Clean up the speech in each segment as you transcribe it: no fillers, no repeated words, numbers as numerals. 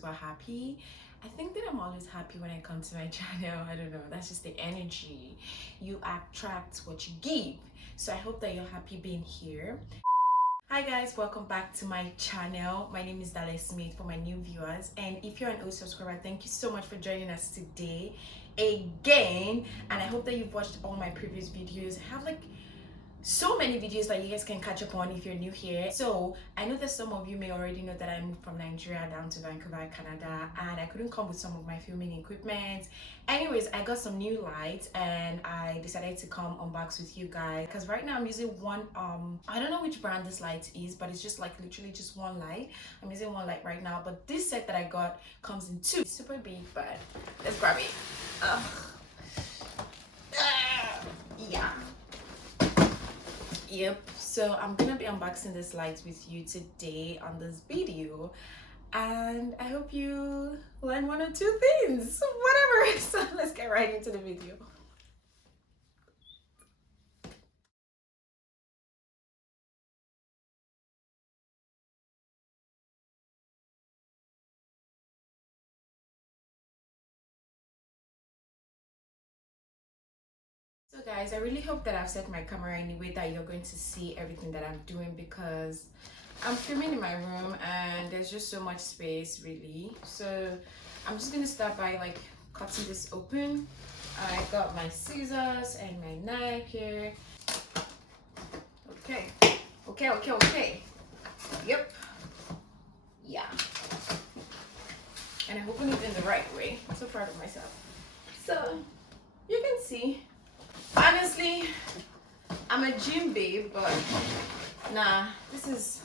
super happy. I think that I'm always happy when I come to my channel. I don't know, that's just the energy. You attract what you give. So I hope that you're happy being here. Hi guys, welcome back to my channel. My name is BYDALESMITH for my new viewers, and if you're an old subscriber, thank you so much for joining us today again. And I hope that you've watched all my previous videos. I have like so many videos that you guys can catch up on if you're new here. So I know that some of you may already know that I moved from Nigeria down to Vancouver, Canada, and I couldn't come with some of my filming equipment. Anyways, I got some new lights and I decided to come unbox with you guys, because right now I'm using one I don't know which brand this light is, but it's just like literally just one light. I'm using one light right now, but this set that I got comes in two. It's super big, but let's grab it. Yeah. Yep, so I'm gonna be unboxing this light with you today on this video, and I hope you learn one or two things, whatever. So let's get right into the video. So guys, I really hope that I've set my camera in a way that you're going to see everything that I'm doing, because I'm filming in my room and there's just so much space really. So I'm just gonna start by like cutting this open. I got my scissors and my knife here. Okay. Yep. Yeah. And I'm opening it in the right way. I'm so proud of myself. So you can see, honestly, I'm a gym babe, but nah, this is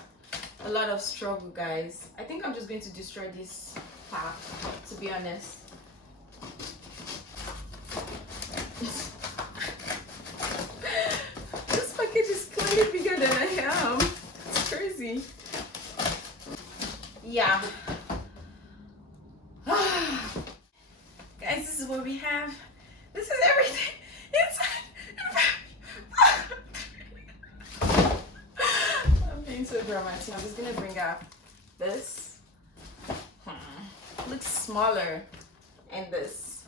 a lot of struggle, guys. I think I'm just going to destroy this pack, to be honest. This package is clearly bigger than I am. It's crazy. Yeah. Guys, this is what we have. This is everything inside. I'm being so dramatic. I'm just gonna bring out this. Looks smaller, and this.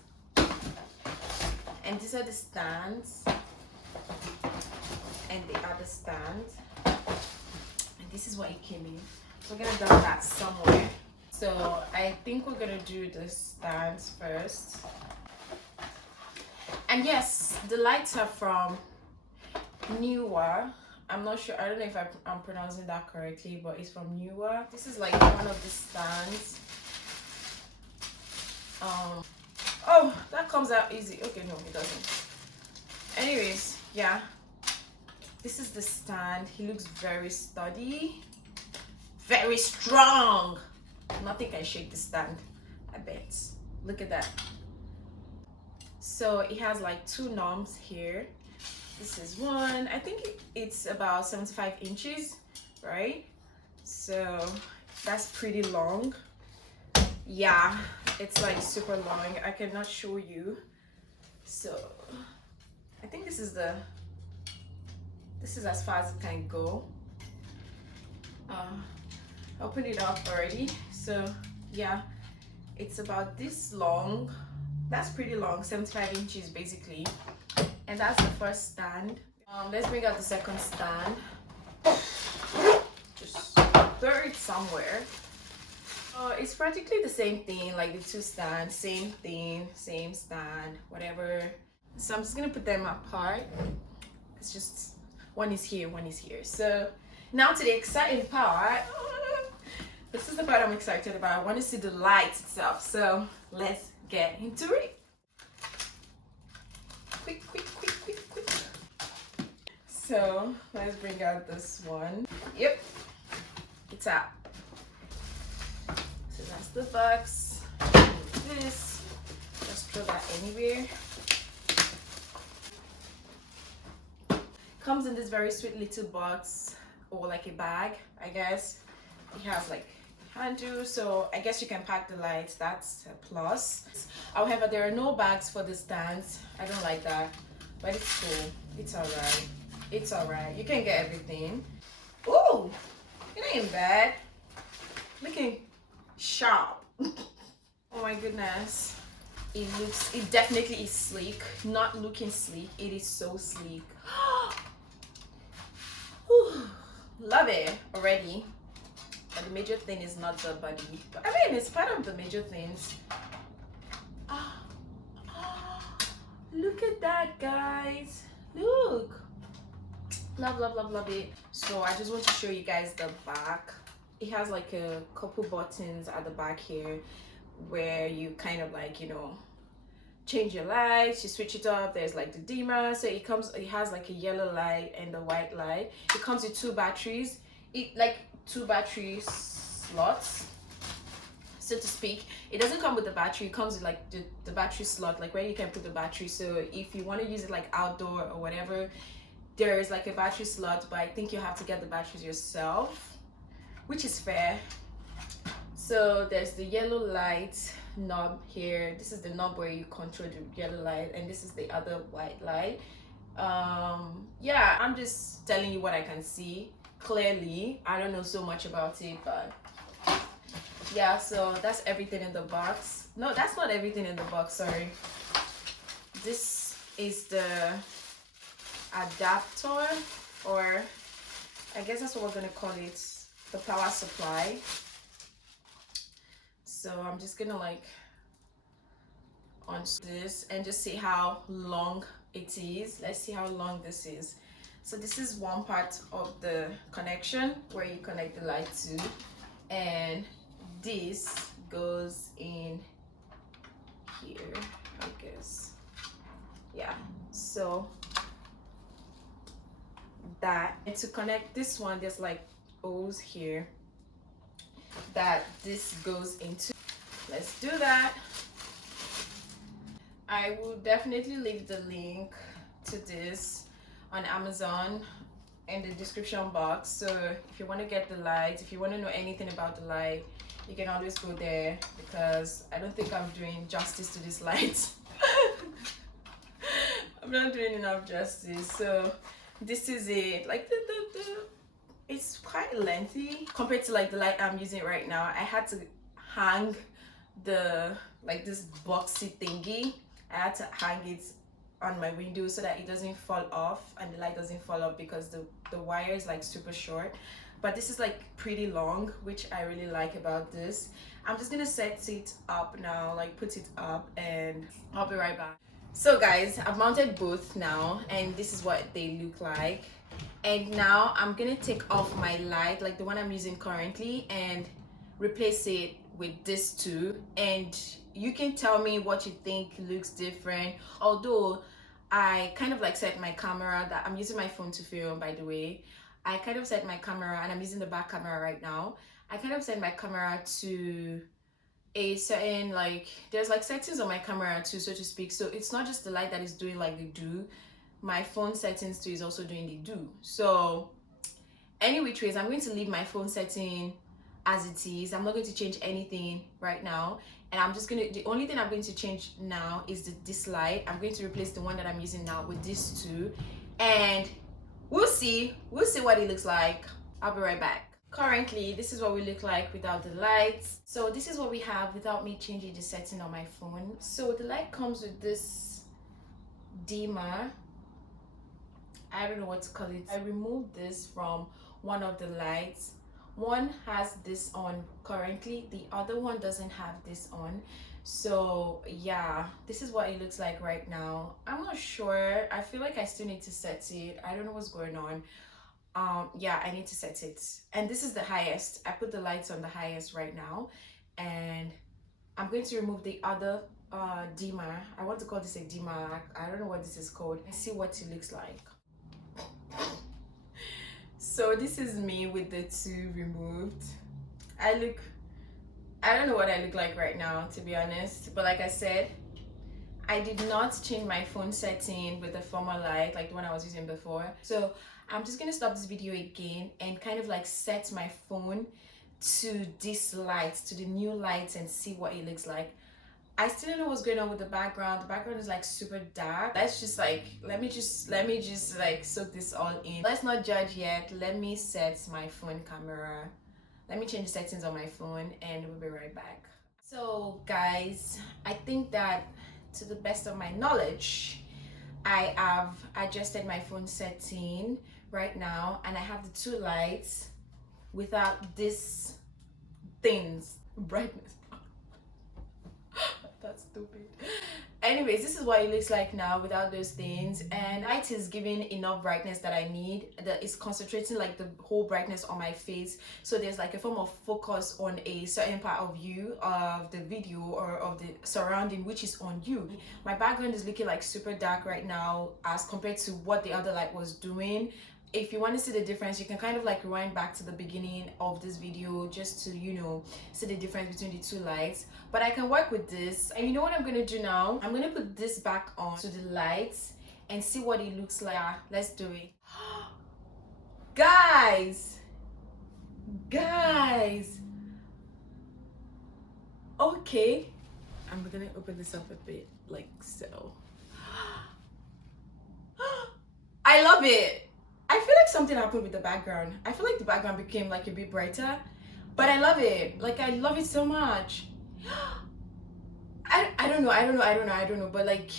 And these are the stands. And the other stand. And this is what it came in. So we're gonna dump that somewhere. So I think we're gonna do the stands first. And yes, the lights are from Neewer. I'm not sure, I don't know if I'm pronouncing that correctly, but it's from Neewer. This is like one of the stands. Oh, that comes out easy. Okay, no, it doesn't. Anyways, yeah, this is the stand. He looks very sturdy, very strong. Nothing can shake the stand, I bet. Look at that. So it has like two knobs here. This is one. I think it's about 75 inches, right? So that's pretty long. Yeah, it's like super long. I cannot show you. So I think this is as far as it can go. Open it up already. So yeah, it's about this long. That's pretty long, 75 inches basically. And that's the first stand. Let's bring out the second stand. Just throw it somewhere. It's practically the same thing, like the two stands, same thing, same stand, whatever. So I'm just gonna put them apart. It's just one is here, one is here. So now to the exciting part. This is the part I'm excited about. I want to see the light itself. So let's get into it. Quick. So let's bring out this one. Yep, it's out. So that's the box. This, just throw that anywhere. Comes in this very sweet little box, or like a bag, I guess. It has like handle, so I guess you can pack the lights. That's a plus. However, there are no bags for the stands. I don't like that, but it's cool. It's alright. You can get everything. Ooh, it ain't bad. Looking sharp. Oh my goodness. It definitely is sleek. Not looking sleek, it is so sleek. Love it already. But the major thing is not the body. But I mean, it's part of the major things. Look at that, guys. Look. Love, love, love, love it. So I just want to show you guys the back. It has like a couple buttons at the back here where you kind of like, you know, change your lights, you switch it up. There's like the dimmer, so it has like a yellow light and a white light. It comes with two batteries, two battery slots, so to speak. It doesn't come with the battery, it comes with like the battery slot, like where you can put the battery. So if you want to use it like outdoor or whatever, there is like a battery slot, but I think you have to get the batteries yourself, which is fair. So there's the yellow light knob here. This is the knob where you control the yellow light, and this is the other white light. Yeah, I'm just telling you what I can see clearly. I don't know so much about it, but yeah, so that's everything in the box. No, that's not everything in the box, sorry. This is the adapter, or I guess that's what we're gonna call it, the power supply. So I'm just gonna like on this and just see how long it is. Let's see how long this is. So this is one part of the connection where you connect the light to, and this goes in here, I guess. Yeah, so that, and to connect this one, there's like O's here that this goes into. Let's do that. I will definitely leave the link to this on Amazon in the description box. So if you want to get the light, if you want to know anything about the light, you can always go there, because I don't think I'm doing justice to this light. I'm not doing enough justice. So this is it. Like it's quite lengthy compared to like the light I'm using right now. I had to hang the like this boxy thingy. I had to hang it on my window so that it doesn't fall off and the light doesn't fall off, because the wire is like super short. But this is like pretty long, which I really like about this. I'm just gonna set it up now, like put it up, and I'll be right back. So guys, I've mounted both now, and this is what they look like. And now I'm gonna take off my light, like the one I'm using currently, and replace it with this two, and you can tell me what you think looks different. Although I kind of like set my camera, that I'm using my phone to film, by the way. I kind of set my camera, and I'm using the back camera right now. I kind of set my camera to a certain, like there's like settings on my camera too, so to speak. So it's not just the light that is doing like the do, my phone settings too is also doing the do. So any which ways, I'm going to leave my phone setting as it is. I'm not going to change anything right now, and I'm just gonna, the only thing I'm going to change now is this light. I'm going to replace the one that I'm using now with this two, and we'll see what it looks like. I'll be right back. Currently, this is what we look like without the lights. So this is what we have without me changing the setting on my phone. So the light comes with this dimmer, I don't know what to call it. I removed this from one of the lights. One has this on currently, the other one doesn't have this on. So yeah, this is what it looks like right now. I'm not sure, I feel like I still need to set it. I don't know what's going on. Yeah, I need to set it, and this is the highest. I put the lights on the highest right now, and I'm going to remove the other dimmer. I want to call this a dimmer. I don't know what this is called, and see what it looks like. So this is me with the two removed. I don't know what I look like right now, to be honest, but like I said, I did not change my phone setting with the former light like the one I was using before. So I'm just gonna stop this video again and kind of like set my phone to this light, to the new lights, and see what it looks like. I still don't know what's going on with the background. The background is like super dark. Let's just like, let me just like soak this all in. Let's not judge yet. Let me set my phone camera Let me change the settings on my phone and we'll be right back. So guys, I think that to the best of my knowledge, I have adjusted my phone setting right now, and I have the two lights without this things brightness. That's stupid. Anyways, this is what it looks like now without those things, and light is giving enough brightness that I need, that is concentrating like the whole brightness on my face, so there's like a form of focus on a certain part of you, of the video or of the surrounding which is on you. My background is looking like super dark right now as compared to what the other light was doing. If you want to see the difference, you can kind of like rewind back to the beginning of this video just to, you know, see the difference between the two lights. But I can work with this, and you know what I'm gonna do now? I'm gonna put this back on to the lights and see what it looks like. Let's do it. Guys, okay, I'm gonna open this up a bit like so. I love it. I feel like something happened with the background. I feel like the background became like a bit brighter, but I love it. Like, I love it so much. I don't know, but like,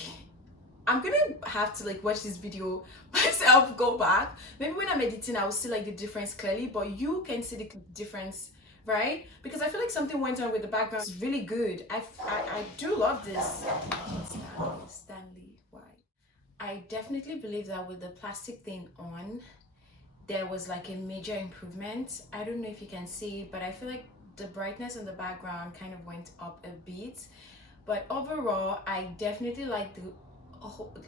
I'm gonna have to like watch this video myself, go back. Maybe when I'm editing, I will see like the difference clearly, but you can see the difference, right? Because I feel like something went on with the background. It's really good. I do love this. Stanley, why? I definitely believe that with the plastic thing on, there was like a major improvement. I don't know if you can see, but I feel like the brightness in the background kind of went up a bit. But overall, I definitely like the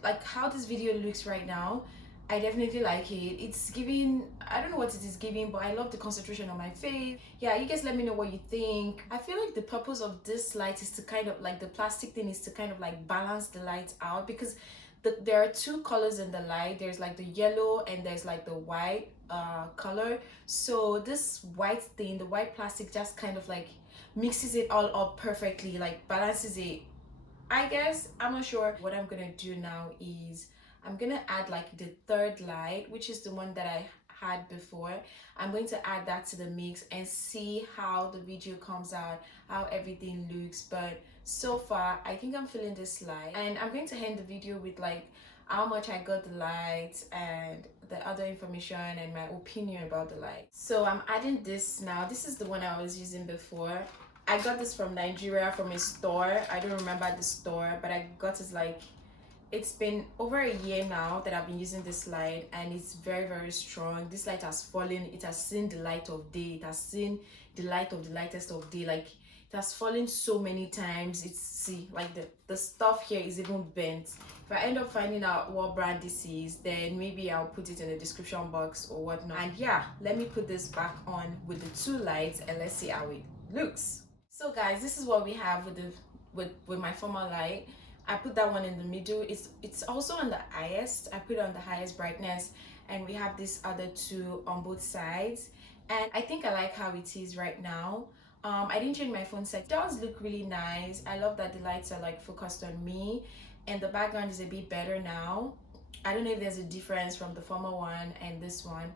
like how this video looks right now. I definitely like it. It's giving, I don't know what it is giving, but I love the concentration on my face. Yeah, you guys let me know what you think. I feel like the purpose of this light is to kind of like, the plastic thing is to kind of like balance the light out, because there are two colors in the light. There's like the yellow and there's like the white color. So this white thing, the white plastic, just kind of like mixes it all up perfectly, like balances it, I guess. I'm not sure. What I'm gonna do now is I'm gonna add like the third light, which is the one that I had before. I'm going to add that to the mix and see how the video comes out, how everything looks. But so far, I think I'm feeling this light, and I'm going to end the video with like how much I got the lights and the other information and my opinion about the light. So I'm adding this now. This is the one I was using before. I got this from Nigeria from a store. I don't remember the store, but I got it like, it's been over a year now that I've been using this light, and it's very, very strong. This light has fallen, it has seen the light of day, it has seen the light of the lightest of day. Like, it has fallen so many times. It's, see, like the stuff here is even bent. If I end up finding out what brand this is, then maybe I'll put it in the description box or whatnot. And yeah, let me put this back on with the two lights and let's see how it looks. So guys, this is what we have with the with my former light. I put that one in the middle. It's also on the highest. I put it on the highest brightness, and we have these other two on both sides. And I think I like how it is right now. I didn't change my phone set. It does look really nice. I love that the lights are like focused on me, and the background is a bit better now. I don't know if there's a difference from the former one and this one,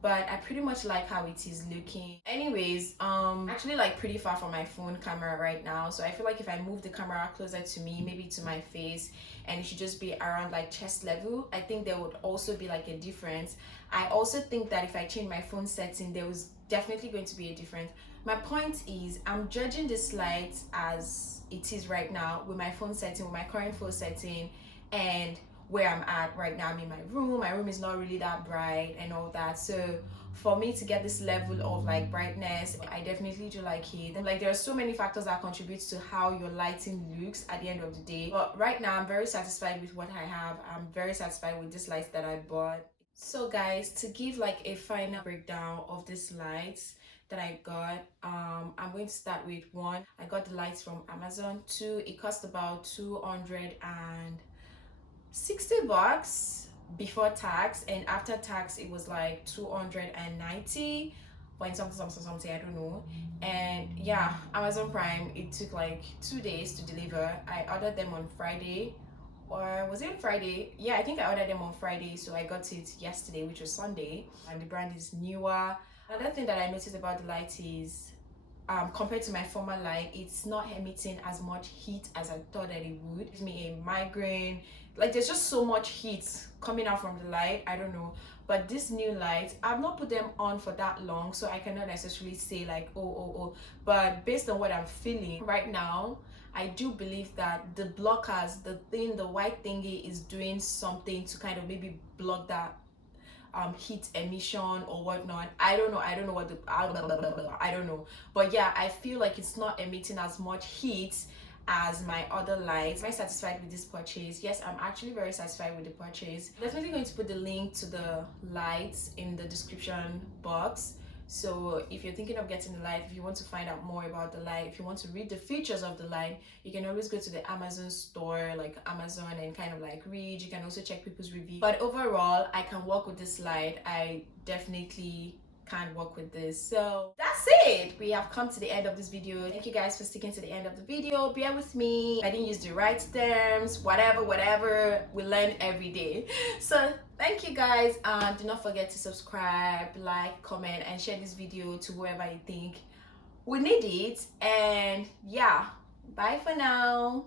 but I pretty much like how it is looking. Anyways, actually like pretty far from my phone camera right now, so I feel like if I move the camera closer to me, maybe to my face, and it should just be around like chest level, I think there would also be like a difference. I also think that if I change my phone setting, there was definitely going to be a difference. My point is, I'm judging this light as it is right now with my phone setting, with my current phone setting, and where I'm at right now. I'm in my room. My room is not really that bright and all that. So for me to get this level of like brightness, I definitely do like it. And like, there are so many factors that contribute to how your lighting looks at the end of the day. But right now, I'm very satisfied with what I have. I'm very satisfied with this light that I bought. So guys, to give like a final breakdown of this lights that I got, I'm going to start with one. I got the lights from Amazon. Two, it cost about 260 bucks before tax, and after tax it was like 290 point something, I don't know. And yeah, Amazon Prime, it took like 2 days to deliver. I ordered them on Friday, or was it on Friday? Yeah, I think I ordered them on Friday, so I got it yesterday, which was Sunday. And the brand is Neewer. Another thing that I noticed about the light is compared to my former light, it's not emitting as much heat as I thought that it would. It gives me a migraine. Like there's just so much heat coming out from the light. I don't know. But this new light, I've not put them on for that long, so I cannot necessarily say like oh. But based on what I'm feeling right now, I do believe that the blockers, the white thingy is doing something to kind of maybe block that heat emission or whatnot. I don't know what the I don't know, but yeah, I feel like it's not emitting as much heat as my other lights. Very satisfied with this purchase. Yes, I'm actually very satisfied with the purchase. Definitely going to put the link to the lights in the description box. So if you're thinking of getting the light, if you want to find out more about the light, if you want to read the features of the light, you can always go to the Amazon store, like Amazon, and kind of like read. You can also check people's reviews. But overall, I can work with this light. I definitely can work with this. So that's it. We have come to the end of this video. Thank you guys for sticking to the end of the video. Bear with me. I didn't use the right terms, whatever. We learn every day. So thank you guys. Do not forget to subscribe, like, comment, and share this video to whoever you think we need it. And yeah, bye for now.